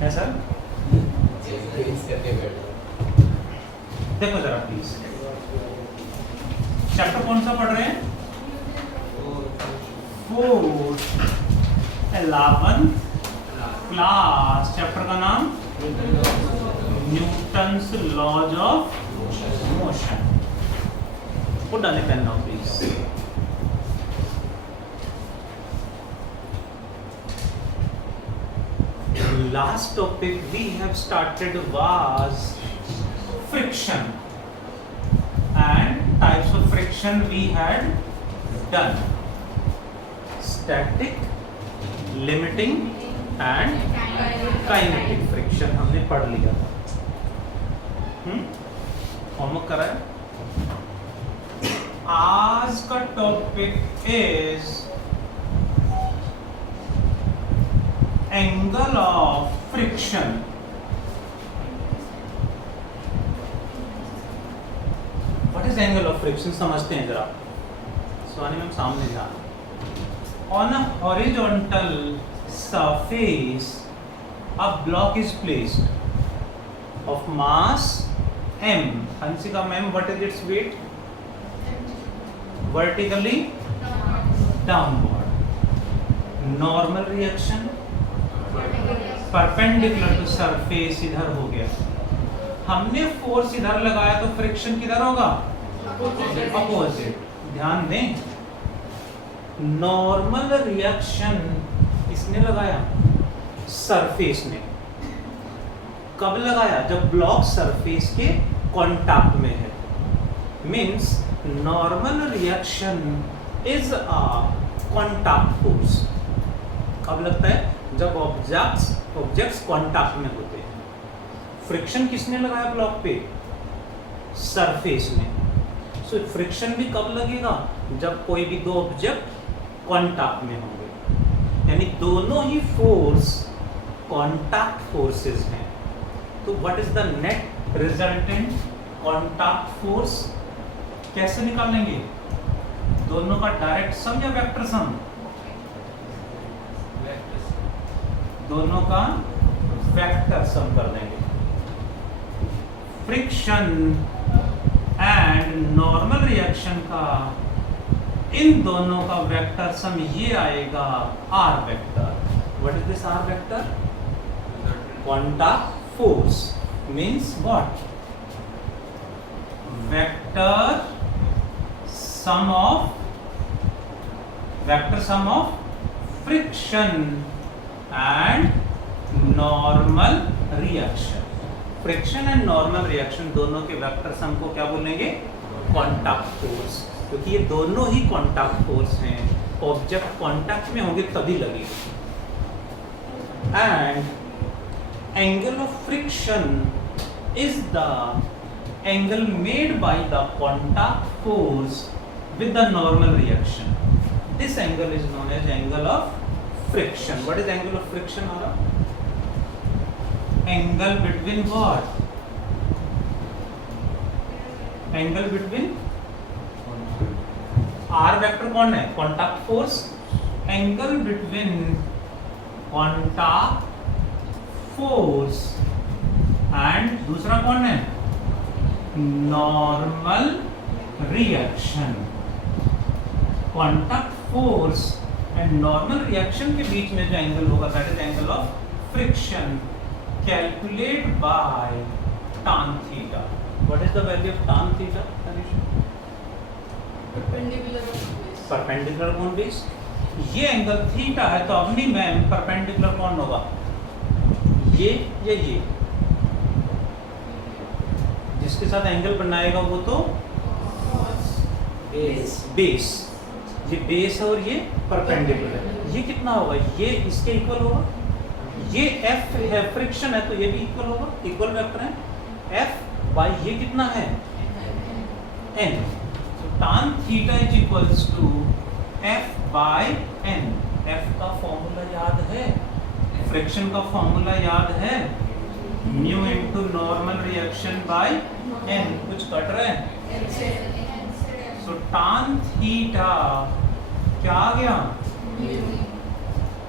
है सर? देखो जरा प्लीज, चैप्टर कौन सा पढ़ रहे हैं? 4th 11th class. चैप्टर का नाम Newton's laws of motion. Put down the pen now, please. Last topic we have started was friction, and types of friction we had done: static, limiting and kinetic friction हमने पढ़ लिया था। Homework करा है? आज का topic is angle of friction. What is angle of friction समझते हैं जरा। सोनी मैम सामने जाना। On a horizontal surface a block is placed of mass m। Hansika ma'am, what is its weight? vertically downward. Normal reaction perpendicular to surface इधर हो गया। हमने force इधर लगाया तो फ्रिक्शन किधर होगा? अपोजिट। ध्यान दें, नॉर्मल रिएक्शन किसने लगाया? सरफेस ने। कब लगाया? जब ब्लॉक सरफेस के कांटेक्ट में है। Means normal reaction is a contact force। कब लगता है? जब ऑब्जेक्ट्स कांटेक्ट में होते हैं। फ्रिक्शन किसने लगाया ब्लॉक पे? सरफेस ने। सो फ्रिक्शन भी कब लगेगा? जब कोई भी दो ऑब्जेक्ट कांटेक्ट में होंगे, यानी दोनों ही फोर्स कांटेक्ट फोर्सेस हैं। तो what is the net resultant contact force? कैसे निकालेंगे? दोनों का डायरेक्ट सम या वेक्टर सम? दोनों का वेक्टर सम कर देंगे। फ्रिक्शन एंड नॉर्मल रिएक्शन का इन दोनों का वेक्टर सम ये आएगा R vector. What is this R vector? Contact force means what? Vector sum of friction and normal reaction। Friction and normal reaction दोनों के वेक्टर सम को क्या बोलेंगे? Contact force. क्योंकि ये दोनों ही कांटेक्ट फोर्स हैं, ऑब्जेक्ट कांटेक्ट में होंगे तभी लगेगी। And angle of friction is the angle made by the contact force with the normal reaction. This angle is known as angle of friction. What is angle of friction? Angle between what? Angle between R vector कौन है? Contact force. Angle between contact force and दूसरा कौन है? Normal reaction. Contact force and normal reaction के बीच में जो angle होगा that is angle of friction. Calculate bye tan theta. What is the value of tan theta? Perpendicular कौन base? ये angle theta है तो अपनी मैम परपेंडिकुलर कौन होगा? ये या ये? जिसके साथ एंगल बनाएगा वो तो बेस। ये बेस है और ये परपेंडिकुलर है। ये कितना होगा? ये इसके इक्वल होगा। ये F है, फ्रिक्शन है, तो ये भी इक्वल होगा। इक्वल वेक्टर है। F बाय ये कितना है? N। तो tan theta is equals to F by N। F का फॉर्मूला याद है? फ्रिक्शन का फॉर्मूला याद है? Mu into normal reaction by n। कुछ कट रहे हैं? सो tan थीटा क्या आ गया?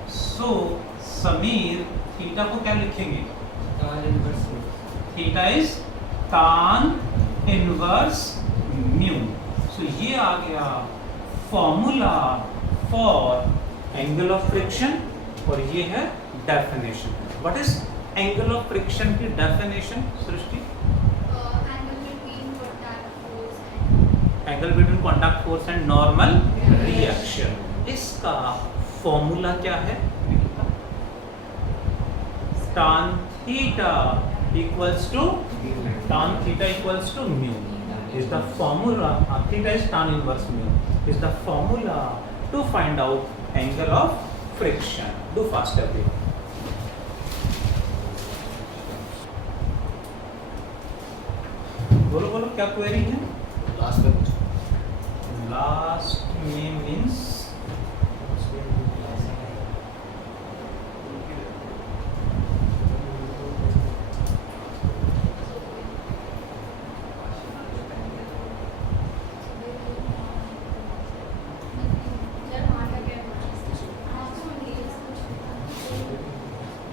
सो समीर थीटा को क्या लिखेंगे? tan inverse mu. Theta is tan inverse mu. So ये आ गया formula for angle of friction और ये है definition. What is angle of friction की definition Srishti? Angle between contact force and normal reaction. इसका फॉर्मूला क्या है? tan theta equals to mu is the formula. Theta is tan inverse mu is the formula to find out angle of friction. Do faster please. बोलो बोलो क्या query है? Last में कुछ. Last में means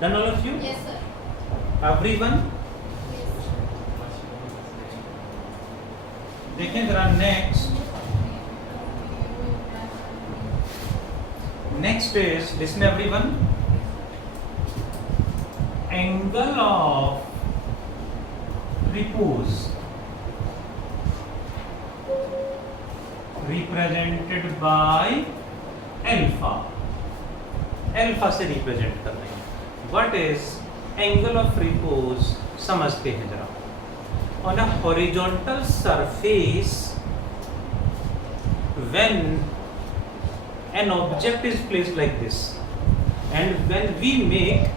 done all of you? Yes, sir. Everyone? Yes. देखें जरा next is, listen everyone, angle of repose represented by alpha से रिप्रेजेंट कर रहे हैं। What is angle of repose? समझते हैं जरा। On a horizontal surface, when an object is placed like this, and when we make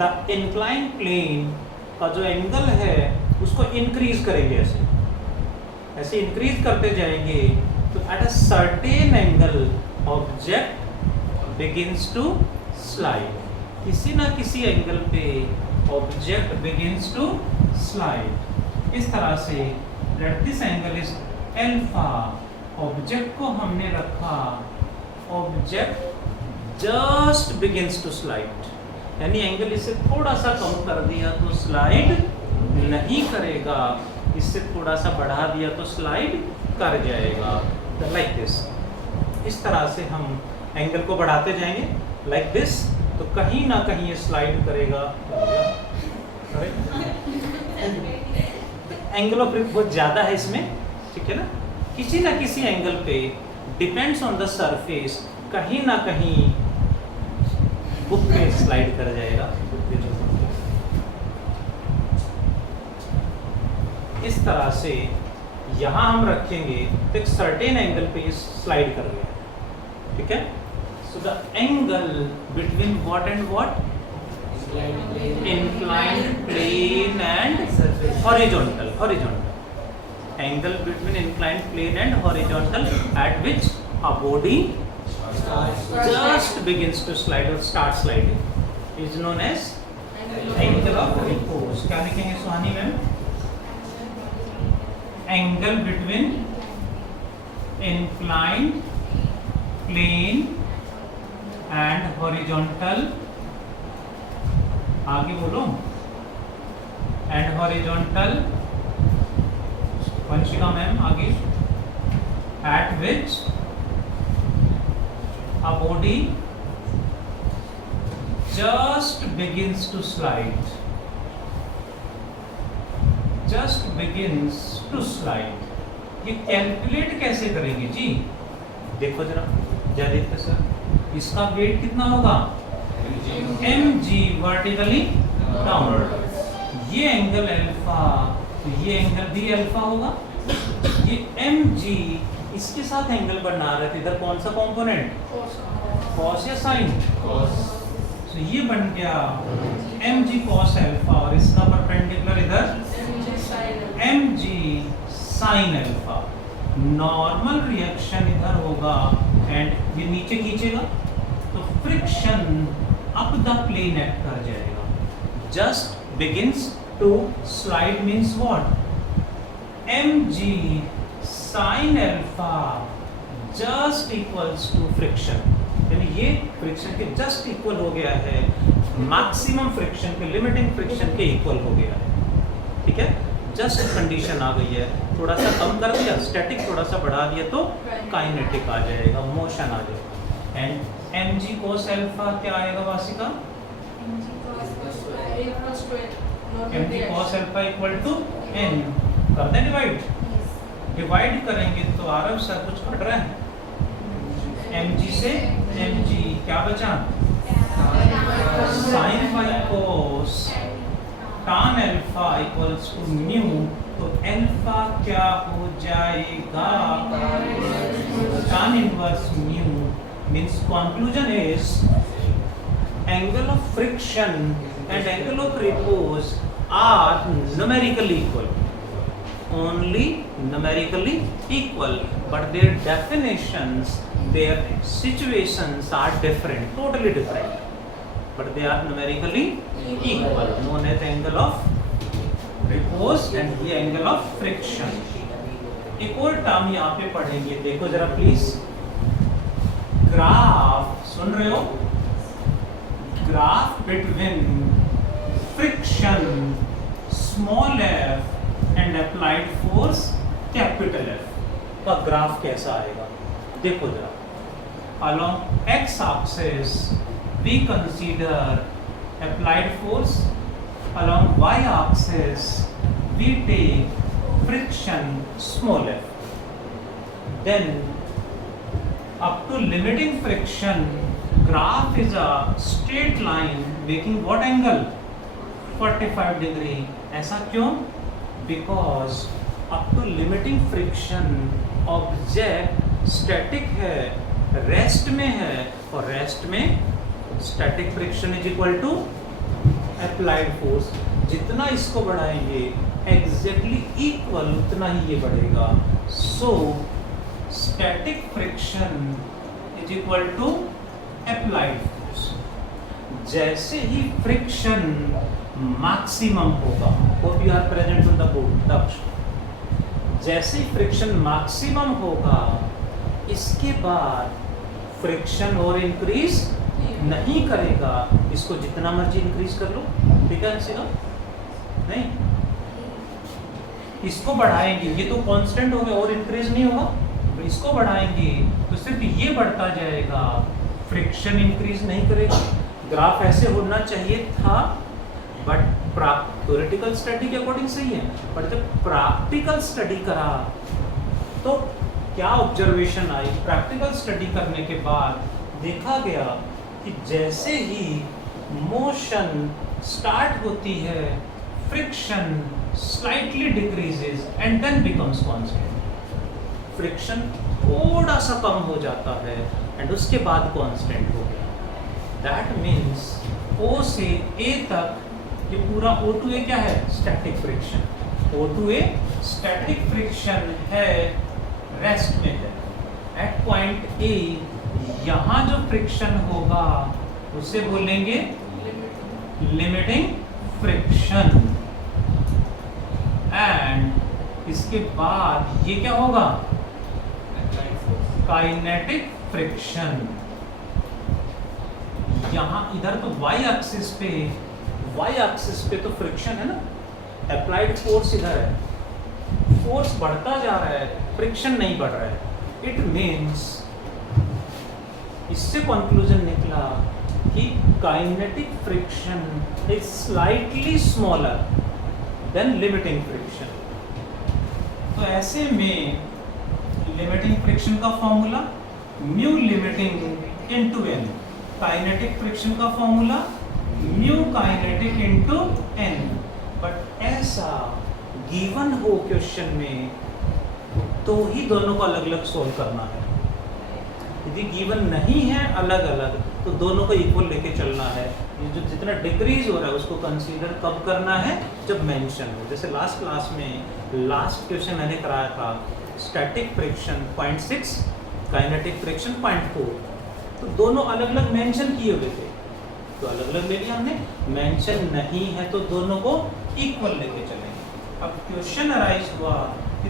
the inclined plane का जो angle है उसको इंक्रीज करेंगे, ऐसे इंक्रीज करते जाएंगे, तो at a certain angle object begins to slide. किसी ना किसी एंगल पे ऑब्जेक्ट begins to slide। इस तरह से let this angle is alpha, object को हमने रखा, object just begins to slide, यानी एंगल इससे थोड़ा सा कम कर दिया तो स्लाइड नहीं करेगा, इससे थोड़ा सा बढ़ा दिया तो स्लाइड कर जाएगा। लाइक दिस, इस तरह से हम एंगल को बढ़ाते जाएंगे लाइक दिस, तो कहीं ना कहीं ये स्लाइड करेगा। एंगल ऑफ रिप बहुत ज़्यादा है इसमें, ठीक है ना, किसी ना किसी एंगल पे डिपेंड्स ऑन द सरफेस, कहीं ना कहीं बुक पे स्लाइड कर जाएगा। इस तरह से यहाँ हम रखेंगे तो एक सर्टेन एंगल पे स्लाइड कर गया, ठीक है। So the angle between what and what? inclined plane and horizontal, angle between inclined plane and horizontal at which a body just begins to slide or start sliding is known as angle of repose। क्या लिखेंगे Suhani ma'am? Angle between inclined plane and horizontal, आगे बोलो, and horizontal, Vanshika ma'am आगे, at which a body just begins to slide, just begins to slide. ये calculate कैसे करेंगे जी? देखो जरा जयदीप सर, इसका वेट कितना होगा? mg vertically downward. ये एंगल अल्फा, तो ये एंगल भी अल्फा होगा। ये mg इसके साथ एंगल बना रहे थे, इधर कौन सा कंपोनेंट? कॉस या साइन? तो ये बन गया mg कॉस अल्फा, और इसका परपेंडिकुलर इधर mg sine alpha. Normal reaction इधर होगा एंड ये नीचे खींचेगा, तो friction up the plane act कर जाएगा। Just begins to slide means what? mg sin alpha just equals to friction, यानी ये फ्रिक्शन के जस्ट इक्वल हो गया है। मैक्सिमम फ्रिक्शन के, लिमिटिंग फ्रिक्शन के इक्वल हो गया है। ठीक है, जस्ट कंडीशन आ गई है, थोड़ा सा कम कर दिया स्टैटिक, थोड़ा सा बढ़ा दिया तो काइनेटिक आ जाएगा, मोशन आ जाएगा। एंड mg cos अल्फा क्या आएगा वासिका? mg cos alpha equal to n, कर दें डिवाइड, डिवाइड करेंगे तो आरव सर कुछ घट रहा है, mg से mg क्या बचा? sin phi cos tan alpha equals to mu, तो अल्फा क्या हो जाएगा? tan inverse mu. Means conclusion is angle of friction and angle of repose are numerically equal, only numerically equal, but their definitions, their situations are different, totally different, but they are numerically equal, known as angle of repose and the angle of friction। एक और term यहाँ पे पढ़ेंगे, देखो जरा please, graph, सुन रहे हो? Graph between friction small f and applied force capital F का ग्राफ कैसा आएगा? देखो जरा, along x axis we consider applied force, along y axis we take friction small f, then up to limiting friction graph is a straight line making what angle? 45 degree। ऐसा क्यों? because up to limiting friction object static है, rest में है, और rest में static friction is equal to applied force. जितना इसको बढ़ाएंगे एग्जैक्टली इक्वल उतना ही ये बढ़ेगा। So static friction is equal to applied force. जैसे ही फ्रिक्शन मैक्सिमम होगा, hope you are present on the board Daksh, जैसे ही फ्रिक्शन मैक्सिमम होगा इसके बाद फ्रिक्शन और इंक्रीज नहीं करेगा। इसको जितना मर्जी इंक्रीज कर लो, ठीक है सीधा नहीं, इसको बढ़ाएंगे ये तो कांस्टेंट हो गया और इंक्रीज नहीं होगा, तो इसको बढ़ाएंगे तो सिर्फ ये बढ़ता जाएगा, फ्रिक्शन इंक्रीज नहीं करेगा। ग्राफ ऐसे होना चाहिए था, बट थ्योरेटिकल स्टडी के अकॉर्डिंग सही है, बट जब प्रैक्टिकल स्टडी करा तो क्या ऑब्जर्वेशन आई? प्रैक्टिकल स्टडी करने के बाद देखा गया कि जैसे ही मोशन स्टार्ट होती है friction slightly decreases and then becomes constant. Friction थोड़ा सा कम हो जाता है एंड उसके बाद कांस्टेंट हो गया। दैट मीन्स O से A तक ये पूरा O2A क्या है? Static friction. O2A static friction है, रेस्ट में है। एट पॉइंट A यहाँ जो फ्रिक्शन होगा उसे बोलेंगे लिमिटिंग फ्रिक्शन, एंड इसके बाद ये क्या होगा? Kinetic friction. यहाँ इधर तो y एक्सिस पे तो फ्रिक्शन है ना, अप्लाइड फोर्स इधर है, फोर्स बढ़ता जा रहा है, फ्रिक्शन नहीं बढ़ रहा है। इट मीन्स इससे कंक्लूजन निकला कि kinetic friction is slightly smaller than limiting friction. तो ऐसे में लिमिटिंग फ्रिक्शन का formula mu limiting into n, kinetic friction का formula mu kinetic into n। But ऐसा गिवन हो क्वेश्चन में तो ही दोनों को अलग अलग सोल्व करना है। यदि गिवन नहीं है अलग अलग तो दोनों को इक्वल लेके चलना है। ये जो जितना डिक्रीज हो रहा है उसको कंसीडर कब करना है? जब मेंशन हो। जैसे लास्ट क्लास में लास्ट क्वेश्चन मैंने कराया था, स्टैटिक फ्रिक्शन 0.6, काइनेटिक फ्रिक्शन 0.4, तो दोनों अलग अलग मेंशन किए हुए थे, तो अलग अलग ले लिया हमने। मेंशन नहीं है तो दोनों को इक्वल लेके चलेंगे। अब क्वेश्चन अराइज हुआ कि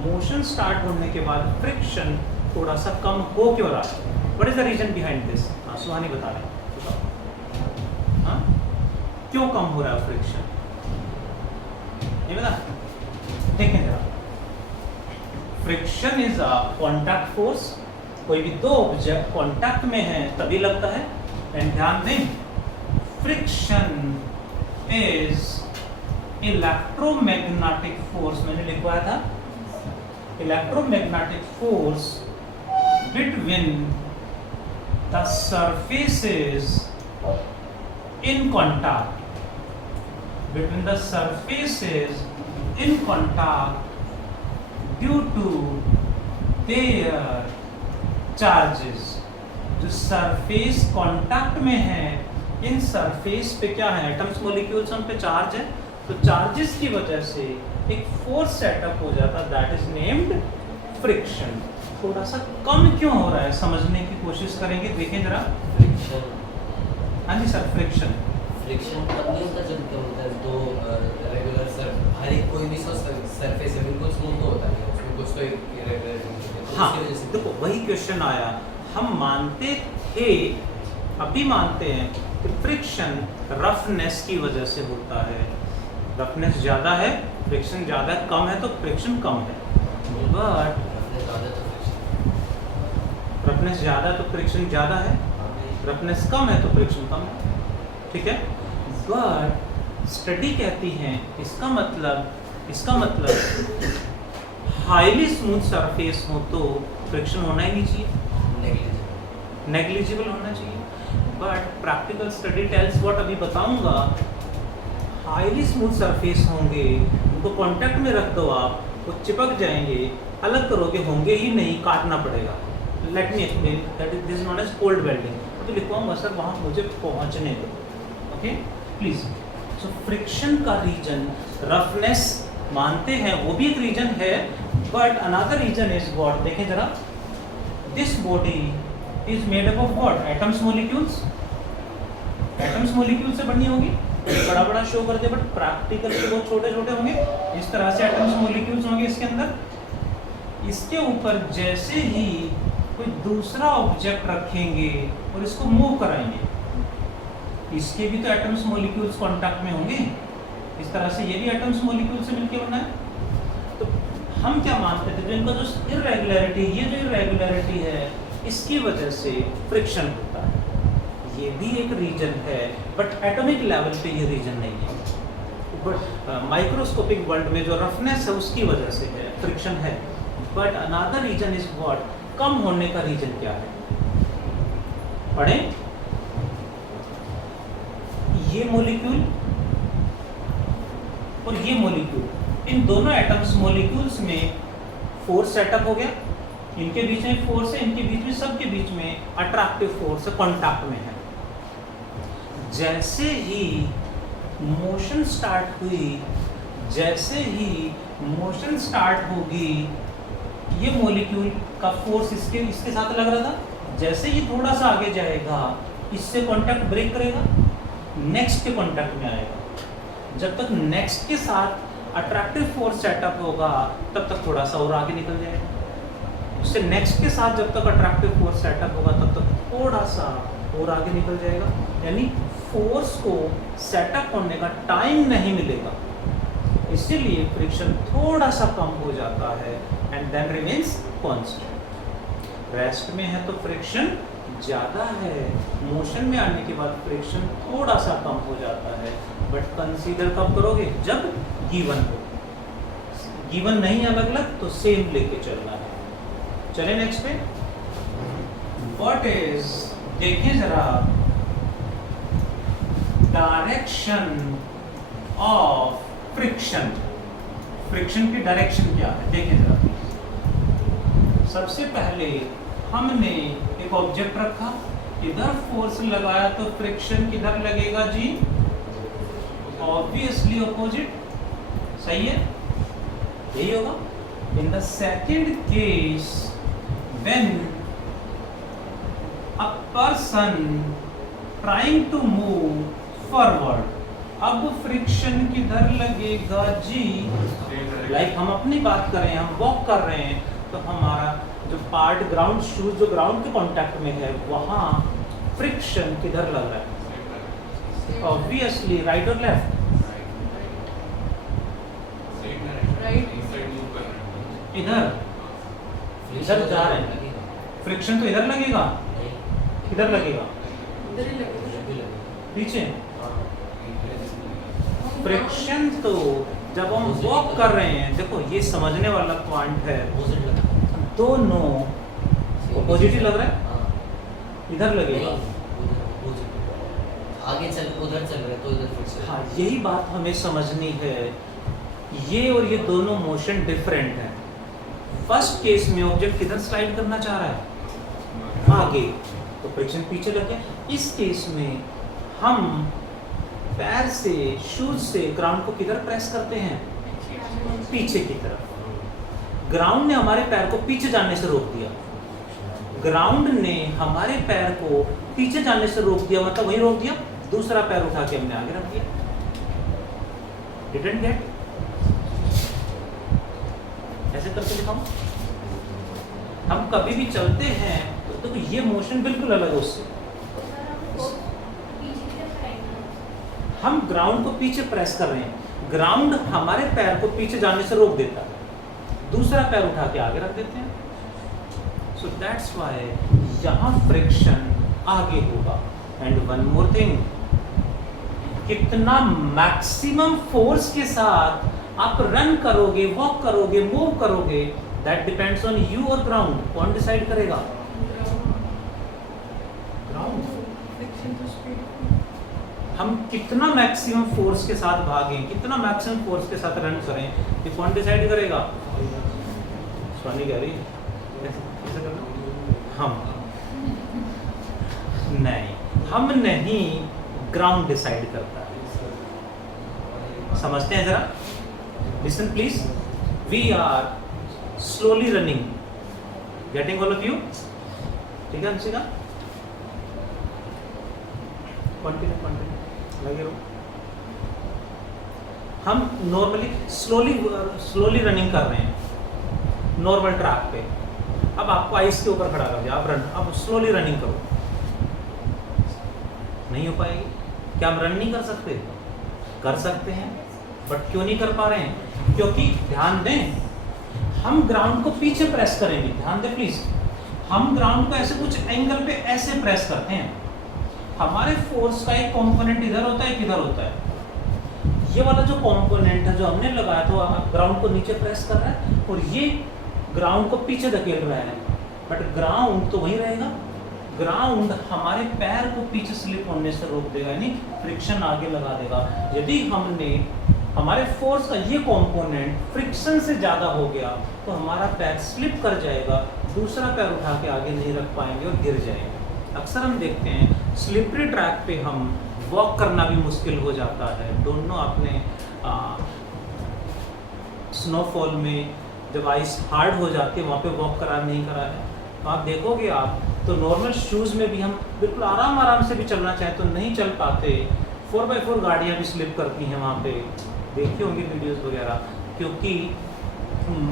मोशन स्टार्ट होने के बाद फ्रिक्शन थोड़ा सा कम हो क्यों रहा है? What is the reason behind this? हाँ सुहानी बता रहे हैं, हाँ क्यों कम हो रहा है फ्रिक्शन, ये बता। देखें जरा, friction is a contact force, कोई भी दो ऑब्जेक्ट कॉन्टैक्ट में है तभी लगता है। एंड ध्यान दें, फ्रिक्शन इज इलेक्ट्रोमैग्नेटिक फोर्स, मैंने लिखवाया था, electromagnetic force between the surfaces in contact, between the surfaces in contact due to their charges। जो सरफेस कांटेक्ट में है, इन सरफेस पे क्या है, एटम्स मॉलिक्यूल्स, उन पे चार्ज है, तो चार्जेस की वजह से एक फोर्स सेटअप हो जाता है, दैट इज नेम्ड फ्रिक्शन। थोड़ा सा कम क्यों हो रहा है समझने की कोशिश करेंगे, देखें जरा। फ्रिक्शन, हाँ जी सर, फ्रिक्शन फ्रिक्शन तब नहीं होता जब क्या होता है दो रेगुलर सर, हर एक कोई भी सरफेस है बिल्कुल स्मूथ तो होता नहीं है, उसमें कुछ तो इरेगुलरिटी होती है, तो हाँ, उसकी वजह से देखो वही क्वेश्चन आया, हम मानते थे, अभी मानते हैं कि फ्रिक्शन रफनेस की वजह से होता है, रफनेस ज़्यादा है, फ्रिक्शन ज़्यादा है, कम है तो फ्रिक्शन कम है, बट रफनेस ज़्यादा तो फ्रिक्शन ज़्यादा है, रफनेस कम है तो फ्रिक्शन कम है, ठीक है। बट स्टडी कहती है इसका मतलब हाईली स्मूथ सरफेस हो तो फ्रिक्शन होना ही नहीं चाहिए, नेग्लिजिबल होना चाहिए। But practical study tells what, अभी बताऊंगा, हाईली स्मूथ सरफेस होंगे, उनको कांटेक्ट में रख दो आप, वो चिपक जाएंगे, अलग करोगे होंगे ही नहीं, काटना पड़ेगा। Let me explain, that is this known as cold welding. तो लिखवाऊंगा सर, वहाँ मुझे पहुँचने दो, ओके प्लीज। सो फ्रिक्शन का रीजन रफनेस मानते हैं, वो भी एक रीजन है, but another reason is what, देखें जरा, this body is made up of what, atoms molecules, atoms molecule से बनी होगी, बड़ा बड़ा शो करते, बट प्रैक्टिकल से बहुत छोटे छोटे होंगे, इस तरह से एटम्स मॉलिक्यूल्स होंगे इसके अंदर। इसके ऊपर जैसे ही कोई दूसरा ऑब्जेक्ट रखेंगे और इसको मूव कराएंगे, इसके भी तो एटम्स मॉलिक्यूल्स कांटेक्ट में होंगे, इस तरह से ये भी एटम्स मॉलिक्यूल से मिलकर बना है। तो हम क्या मानते थे, जो इनका जो इरेगुलरिटी, ये जो इरेगुलरिटी है, इसकी वजह से फ्रिक्शन होता है, ये भी एक रीजन है, बट एटॉमिक लेवल पे ये रीजन नहीं है। बट माइक्रोस्कोपिक वर्ल्ड में जो रफनेस है उसकी वजह से है, फ्रिक्शन है। But another reason is what, कम होने का रीजन क्या है, पढ़ें। ये मॉलिक्यूल और ये मॉलिक्यूल, इन दोनों एटम्स मॉलिक्यूल्स में फोर्स सेटअप हो गया, इनके बीच में फोर्स है, इनके बीच में, सबके बीच में अट्रैक्टिव फोर्स है, कांटेक्ट में है। जैसे ही मोशन स्टार्ट हुई, जैसे ही मोशन स्टार्ट होगी, ये मॉलिक्यूल का फोर्स इसके साथ लग रहा था, जैसे ही थोड़ा सा आगे जाएगा, इससे कांटेक्ट ब्रेक करेगा, नेक्स्ट के कांटेक्ट में आएगा। जब तक नेक्स्ट के साथ अट्रैक्टिव फोर्स सेटअप होगा, तब तक थोड़ा सा और आगे निकल जाएगा, उससे नेक्स्ट के साथ जब तक अट्रैक्टिव फोर्स सेटअप होगा, तब तक थोड़ा सा और आगे निकल जाएगा, यानी फोर्स को सेटअप होने का टाइम नहीं मिलेगा, इसीलिए फ्रिक्शन थोड़ा सा कम हो जाता है, and then remains constant. Rest में है तो फ्रिक्शन ज़्यादा है, मोशन में आने के बाद फ्रिक्शन थोड़ा सा कम हो जाता है, बट कंसीडर कब करोगे, जब गिवन हो, गिवन नहीं अलग अलग तो सेम लेके चलना है। चले नेक्स्ट पे, व्हाट इज, देखें जरा, डायरेक्शन ऑफ फ्रिक्शन, फ्रिक्शन की डायरेक्शन क्या है, देखें जरा। सबसे पहले हमने एक ऑब्जेक्ट रखा, इधर फोर्स लगाया तो फ्रिक्शन किधर लगेगा जी, ऑब्वियसली ऑपोजिट, सही है, यही होगा। In the second case, when a person trying to move forward, अब फ्रिक्शन किधर लगेगा जी, लाइक हम अपनी बात कर रहे हैं, हम वॉक कर रहे हैं, तो हमारा जो पार्ट ग्राउंड, शूज जो ग्राउंड के कांटेक्ट में है, वहाँ फ्रिक्शन किधर लग रहा है, ऑब्वियसली राइट और लेफ्ट, इधर इधर जा रहे हैं, फ्रिक्शन तो इधर लगेगा, इधर लगेगा, पीछे। फ्रिक्शन तो जब हम वॉक कर रहे हैं, देखो ये समझने वाला पॉइंट है, दोनों ऑपोजिट ही लग रहा है, इधर लगेगा, आगे चल उधर चल रहे तो इधर फ्रिक्शन। हाँ यही बात हमें समझनी है, ये और ये दोनों मोशन डिफरेंट है। फर्स्ट केस में ऑब्जेक्ट किधर स्लाइड करना चाह रहा है, आगे, तो फ्रिक्शन पीछे लग गया। इस केस में हम पैर से, शूज से ग्राउंड को किधर प्रेस करते हैं, पीछे की तरफ। ग्राउंड ने हमारे पैर को पीछे जाने से रोक दिया, ग्राउंड ने हमारे पैर को पीछे जाने से रोक दिया, मतलब वही रोक दिया, दूसरा पैर उठा के हमने आगे रख दिया। Didn't get? ऐसे करके दिखाऊं, हम कभी भी चलते हैं तो ये मोशन बिल्कुल अलग है उससे। हम ग्राउंड को पीछे प्रेस कर रहे हैं, ग्राउंड हमारे पैर को पीछे जाने से रोक देता है, दूसरा पैर उठा के आगे रख देते हैं। सो दैट्स व्हाई यहाँ फ्रिक्शन आगे होगा। एंड वन मोर थिंग, कितना मैक्सिमम फोर्स के साथ आप रन करोगे, वॉक करोगे, मूव करोगे, दैट डिपेंड्स ऑन यू और ग्राउंड। कौन डिसाइड करेगा, ग्राउंड। हम कितना मैक्सिमम फोर्स के साथ भागें, कितना मैक्सिमम फोर्स के साथ रन करें, ये कौन डिसाइड करेगा, स्वानी कह रही कैसे करना, हम नहीं, ग्राउंड डिसाइड करता है। समझते हैं जरा, listen please. We are slowly running, getting all of you, ठीक है अंशिका, कंटिन्यू लगे रहो। हम नॉर्मली स्लोली रनिंग कर रहे हैं नॉर्मल ट्रैक पे। अब आपको आइस के ऊपर खड़ा कर दिया, आप स्लोली रनिंग करो, नहीं हो पाएगी। क्या हम रन नहीं कर सकते, कर सकते हैं, बट क्यों नहीं कर पा रहे हैं, क्योंकि ध्यान दें, हम ग्राउंड को पीछे प्रेस करेंगे, ध्यान दें प्लीज, हम ग्राउंड को ऐसे कुछ एंगल पे ऐसे प्रेस करते हैं, हमारे फोर्स का एक कंपोनेंट इधर होता है, किधर होता है, ये वाला जो कंपोनेंट है जो हमने लगाया था, ग्राउंड को नीचे प्रेस कर रहा है और ये ग्राउंड को पीछे धकेल रहा है, बट ग्राउंड तो वही रहेगा। ग्राउंड हमारे पैर को पीछे स्लिप होने से रोक देगा, यानी फ्रिक्शन आगे लगा देगा। यदि हमने हमारे फोर्स का ये कंपोनेंट फ्रिक्शन से ज़्यादा हो गया तो हमारा पैर स्लिप कर जाएगा, दूसरा पैर उठा के आगे नहीं रख पाएंगे और गिर जाएंगे। अक्सर हम देखते हैं स्लिपरी ट्रैक पे हम वॉक करना भी मुश्किल हो जाता है। दोनों आपने स्नोफॉल में जब आइस हार्ड हो जाती है वहाँ पे वॉक करा नहीं करा है, तो आप देखोगे आप तो नॉर्मल शूज़ में भी हम बिल्कुल आराम से भी चलना चाहे तो नहीं चल पाते। 4x4 गाड़ियाँ भी स्लिप करती हैं वहाँ पे, देखी होंगी वीडियोस वगैरह, क्योंकि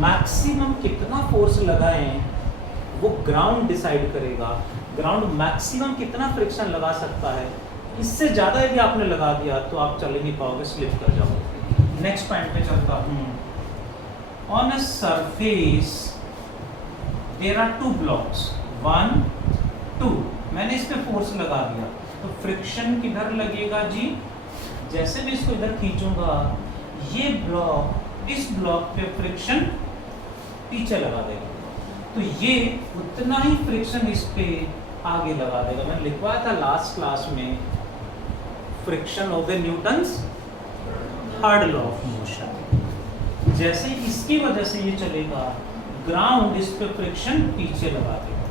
मैक्सिमम कितना फोर्स लगाएं वो ग्राउंड डिसाइड करेगा। ग्राउंड मैक्सिमम कितना फ्रिक्शन लगा सकता है, इससे ज़्यादा यदि आपने लगा दिया तो आप चल नहीं पाओगे, स्लिप कर जाओगे। नेक्स्ट पॉइंट पे चलता हूँ। On a surface there are 2 blocks, 1 2, मैंने इस पे फोर्स लगा दिया तो फ्रिक्शन किधर लगेगा जी, जैसे भी इसको इधर खींचूंगा ये ब्लॉक इस ब्लॉक पे फ्रिक्शन पीछे लगा देगा, तो ये उतना ही फ्रिक्शन इस पे आगे लगा देगा। मैंने लिखवाया था लास्ट क्लास में, friction of the Newton's third law of motion. जैसे इसकी वजह से ये चलेगा, ग्राउंड इस पे फ्रिक्शन पीछे लगा देगा।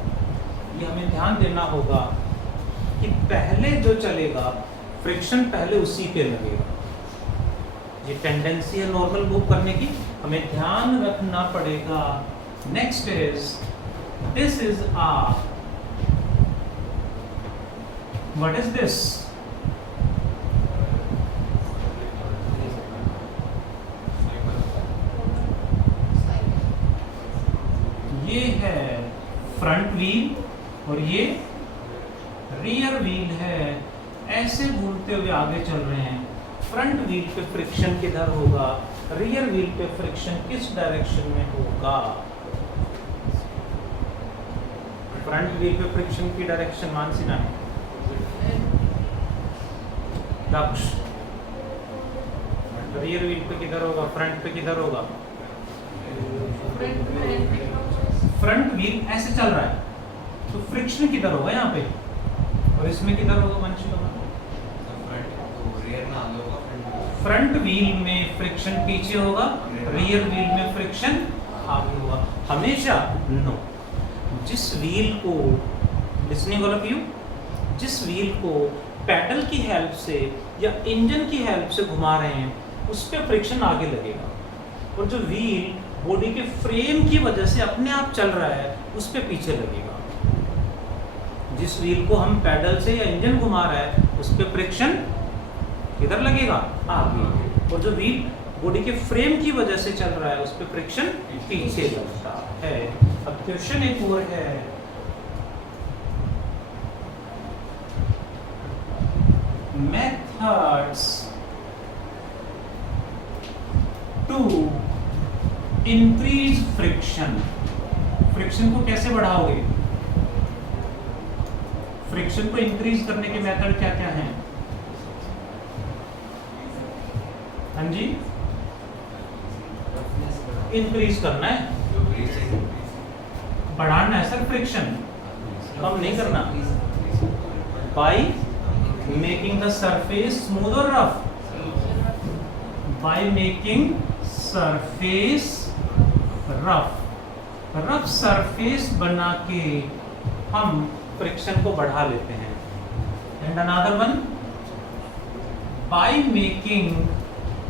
ये हमें ध्यान देना होगा कि पहले जो चलेगा फ्रिक्शन पहले उसी पे लगेगा। ये टेंडेंसी है नॉर्मल मूव करने की, हमें ध्यान रखना पड़ेगा। Next is this is what is this, ये है फ्रंट व्हील और ये रियर व्हील है। ऐसे घूमते हुए आगे फ्रंट व्हील पे फ्रिक्शन किधर होगा, रियर व्हील पे फ्रिक्शन किस डायरेक्शन में होगा। फ्रंट व्हील पे फ्रिक्शन की डायरेक्शन मानसी ना दक्ष, रियर व्हील पे किधर होगा, फ्रंट पे किधर होगा। फ्रंट व्हील ऐसे चल रहा है तो फ्रिक्शन किधर होगा यहाँ पे, और इसमें किधर होगा वंशिका। फ्रंट व्हील में फ्रिक्शन पीछे होगा, रियर व्हील में फ्रिक्शन आगे होगा हमेशा। नो, जिस व्हील को, लिसनिंग ऑल ऑफ यू, जिस व्हील को पैडल की हेल्प से या इंजन की हेल्प से घुमा रहे हैं उस पर फ्रिक्शन आगे लगेगा, और जो व्हील बॉडी के फ्रेम की वजह से अपने आप चल रहा है उस पर पीछे लगेगा। जिस व्हील को हम पैडल से या इंजन घुमा रहा है उस पर फ्रिक्शन किधर लगेगा, आगे, और जो व्हील बॉडी के फ्रेम की वजह से चल रहा है उस पर फ्रिक्शन पीछे लगता है। अब क्वेश्चन एक और है, methods to increase friction. Friction को कैसे बढ़ाओगे, फ्रिक्शन को इंक्रीज करने के मेथड क्या क्या हैं। हाँ जी, इंक्रीज करना है, बढ़ाना है सर, फ्रिक्शन कम नहीं करना। By making the surface smooth और rough, by making surface rough, rough surface बना के हम फ्रिक्शन को बढ़ा लेते हैं। And another one, by making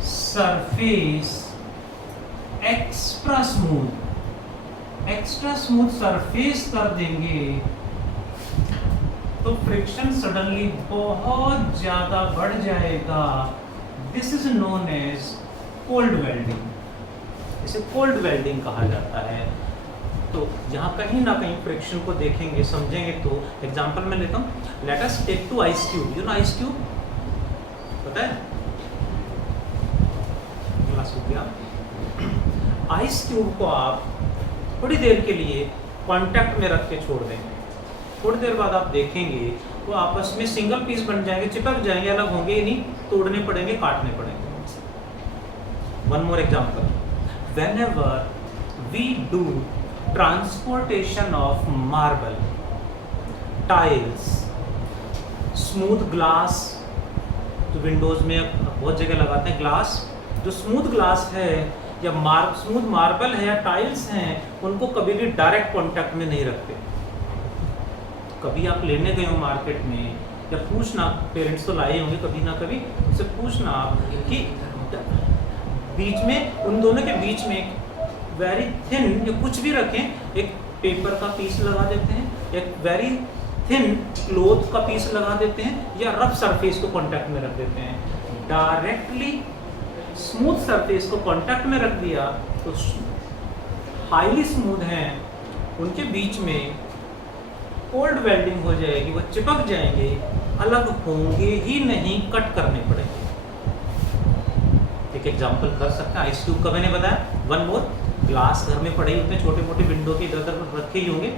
surface extra smooth, extra smooth surface कर देंगे तो फ्रिक्शन सडनली बहुत ज्यादा बढ़ जाएगा। This is known as cold welding, इसे कोल्ड वेल्डिंग कहा जाता है। तो यहाँ कहीं ना कहीं फ्रिक्शन को देखेंगे, समझेंगे। तो एग्जांपल मैं लेता हूँ, let us take two ice cube. You know ice cube, पता है, आइस क्यूब को आप थोड़ी देर के लिए कांटेक्ट में रख के छोड़ देंगे, थोड़ी देर बाद आप देखेंगे वो आपस में सिंगल पीस बन जाएंगे, चिपक जाएंगे, अलग होंगे ही नहीं, तोड़ने पड़ेंगे, काटने पड़ेंगे। One more example, whenever we do transportation of marble, tiles, smooth glass, जो विंडोज में बहुत जगह लगाते हैं ग्लास, जो स्मूथ ग्लास है या स्मूथ मार्बल है या टाइल्स हैं, उनको कभी भी डायरेक्ट कांटेक्ट में नहीं रखते। कभी आप लेने गए हो मार्केट में, या पूछना, पेरेंट्स तो लाए होंगे कभी ना कभी, उससे पूछना आप कि बीच में, उन दोनों के बीच में एक वेरी थिन या कुछ भी रखें, एक पेपर का पीस लगा देते हैं, एक वेरी थिन क्लॉथ का पीस लगा देते हैं, या रफ सरफेस को कांटेक्ट में रख देते हैं। डायरेक्टली स्मूथ सरफेस को कांटेक्ट में रख दिया तो हाईली स्मूथ हैं, उनके बीच में कोल्ड वेल्डिंग हो जाएगी, वो चिपक जाएंगे, अलग होंगे ही नहीं, कट करने पड़ेंगे। एक एग्जांपल कर सकते हैं, आइस क्यूब का मैंने बताया। वन मोर, ग्लास घर में पड़े ही होते हैं, छोटे मोटे विंडो के इधर उधर रखे ही होंगे,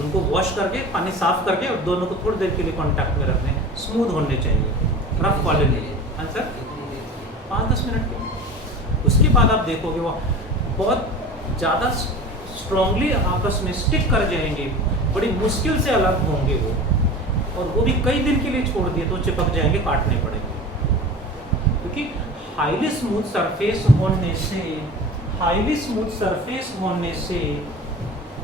उनको वॉश करके, पानी साफ करके, और दोनों को थोड़ी देर के लिए कांटेक्ट में रखने, स्मूथ होने चाहिए, रफ वाले नहीं। आंसर 5-10 मिनट के। उसके बाद आप देखोगे वो बहुत ज़्यादा स्ट्रांगली आपस में स्टिक कर जाएंगे, बड़ी मुश्किल से अलग होंगे वो, और वो भी कई दिन के लिए छोड़ दिए तो चिपक जाएंगे, काटने पड़ेंगे। क्योंकि हाईली स्मूथ सरफेस होने से, हाईली स्मूथ सरफेस होने से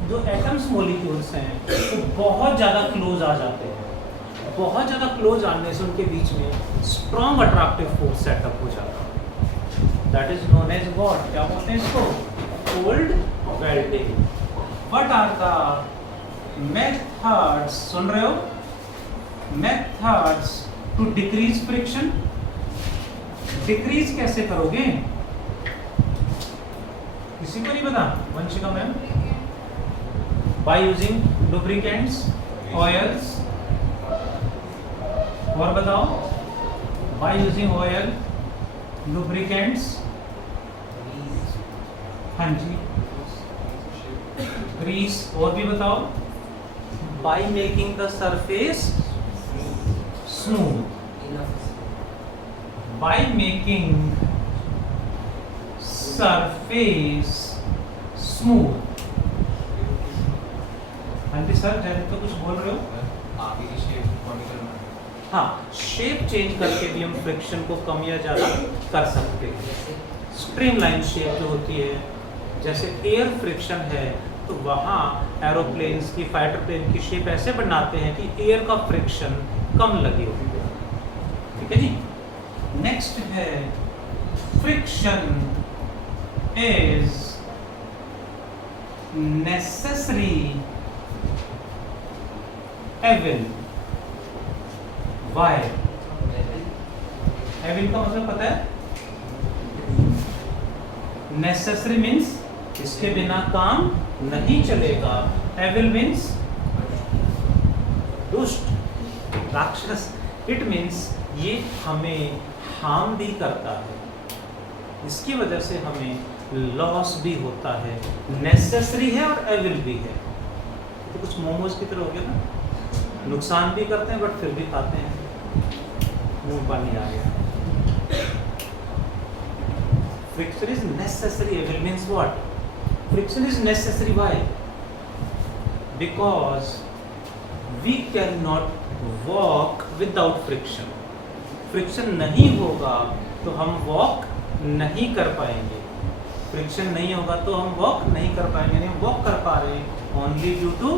जो एटम्स मॉलिक्यूल्स हैं वो बहुत ज़्यादा क्लोज आ जाते हैं। बहुत ज़्यादा क्लोज आने से उनके बीच में स्ट्रॉन्ग अट्रैक्टिव फोर्स सेटअप हो जाता है। That is known as what, क्या बोलते हैं इसको, cold welding. What are the methods, सुन रहे हो, methods to decrease friction. Decrease कैसे करोगे, किसी को नहीं पता, Vanshika ma'am? By using lubricants, oils, और बताओ, बाय यूजिंग ऑयल, लुब्रिकेंट्स, हाँ जी, ग्रीस, और भी बताओ, bye making the surface smooth, by making surface smooth। हाँ जी सर, जैसे तो कुछ बोल रहे हो? आगे की शेप कॉनिकल में। हाँ, शेप चेंज करके भी हम फ्रिक्शन को कम या ज़्यादा कर सकते हैं। स्ट्रीमलाइन शेप जो होती है, जैसे एयर फ्रिक्शन है तो वहाँ एरोप्लेन्स की, फाइटर प्लेन की शेप ऐसे बनाते हैं कि एयर का फ्रिक्शन कम लगे हो। ठीक है जी। नेक्स्ट है friction is necessary evil. Why? Evil का मतलब पता है? नेसेसरी मीन्स इसके बिना काम नहीं चलेगा। एविल मीन्स दुष्ट, राक्षस। इट मीन्स ये हमें हार्म भी करता है, इसकी वजह से हमें लॉस भी होता है। नेसेसरी है और एविल भी है, तो कुछ मोमोज की तरह हो गया ना, नुकसान भी करते हैं बट फिर भी खाते हैं। मुंह पानी आ गया। Friction is necessary, evil means what? Friction is necessary why? Because we can not walk without friction. Friction नहीं होगा तो हम वॉक नहीं कर पाएंगे। फ्रिक्शन नहीं होगा तो हम वॉक नहीं कर पाएंगे। नहीं वॉक कर पा रहे हैं ओनली ड्यू टू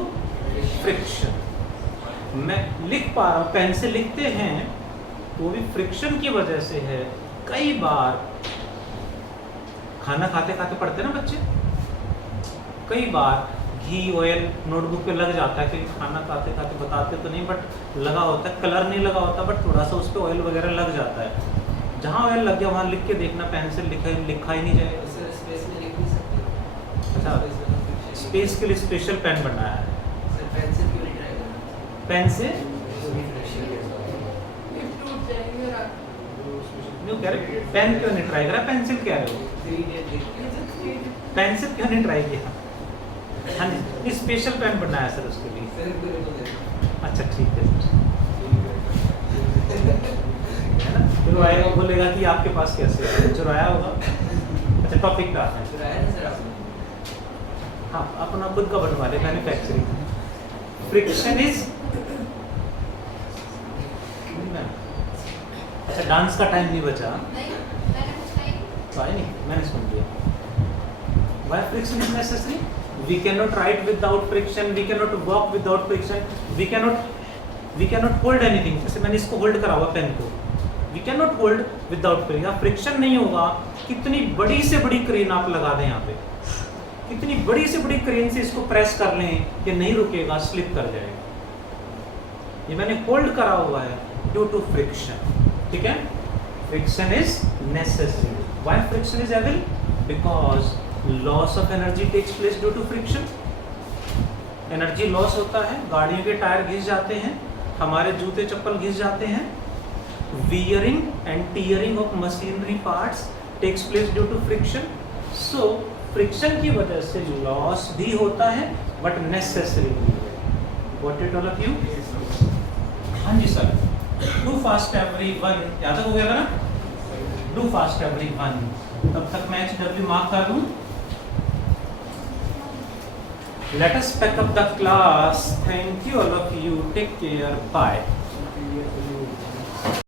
फ्रिक्शन। मैं लिख पा रहा हूँ, पेन से लिखते हैं वो भी फ्रिक्शन की वजह से है। कई बार खाना खाते खाते पढ़ते ना बच्चे, कई बार घी ऑयल नोटबुक पे लग जाता है कि खाना खाते खाते बताते तो नहीं बट लगा होता है, कलर नहीं लगा होता बट थोड़ा सा उस पर ऑयल वगैरह लग जाता है। जहाँ ऑयल लग गया वहाँ लिख के देखना, पेन से लिखा ही नहीं जाएगा। स्पेस में लिख नहीं सकते। अच्छा, स्पेस के लिए स्पेशल पेन बनाया है। सर पेंसिल क्यों नहीं ट्राई करना? पेन से क्यों कह रहे, पेन क्यों नहीं ट्राई करा? पेंसिल कह रहे हो, पेंसिल क्यों नहीं ट्राई किया? हाँ जी, स्पेशल पेन बनाया सर उसके लिए। अच्छा ठीक है सर, है ना। फिर वो आएगा बोलेगा कि आपके पास कैसे आया, चुराया होगा। अच्छा टॉपिक का है, हाँ अपना खुद का बनवा ले, मैन्युफैक्चरिंग। फ्रिक्शन इज, अच्छा डांस का टाइम नहीं बचा तो आए नहीं, मैंने सुन लिया। Why friction is necessary? We cannot write without friction, we cannot walk without friction, we cannot hold anything। जैसे मैंने इसको होल्ड करा हुआ पेन को, we cannot hold without friction। Friction नहीं होगा, कितनी बड़ी से बड़ी क्रेन आप लगा दें यहाँ पे, कितनी बड़ी से बड़ी क्रेन से इसको प्रेस कर लें, ये नहीं रुकेगा, स्लिप कर जाएगा। ये मैंने होल्ड करा हुआ है ड्यू टू फ्रिक्शन। ठीक है, friction is necessary. Why friction is evil? Because loss of energy takes place due to friction. Energy loss होता है, गाड़ियों के टायर घिस जाते हैं, हमारे जूते चप्पल घिस जाते हैं। Wearing and tearing of machinery parts takes place due to friction. So friction की वजह से लॉस भी होता है बट नेसेसरी भी है। What it all of you? हाँ जी सर, डू फास्ट एवरीवन, याद हो गया ना? Do fast everyone. तब तक मैं HW मार्क कर दूं। Let us pack up the class. Thank you all of you. Take care. Bye.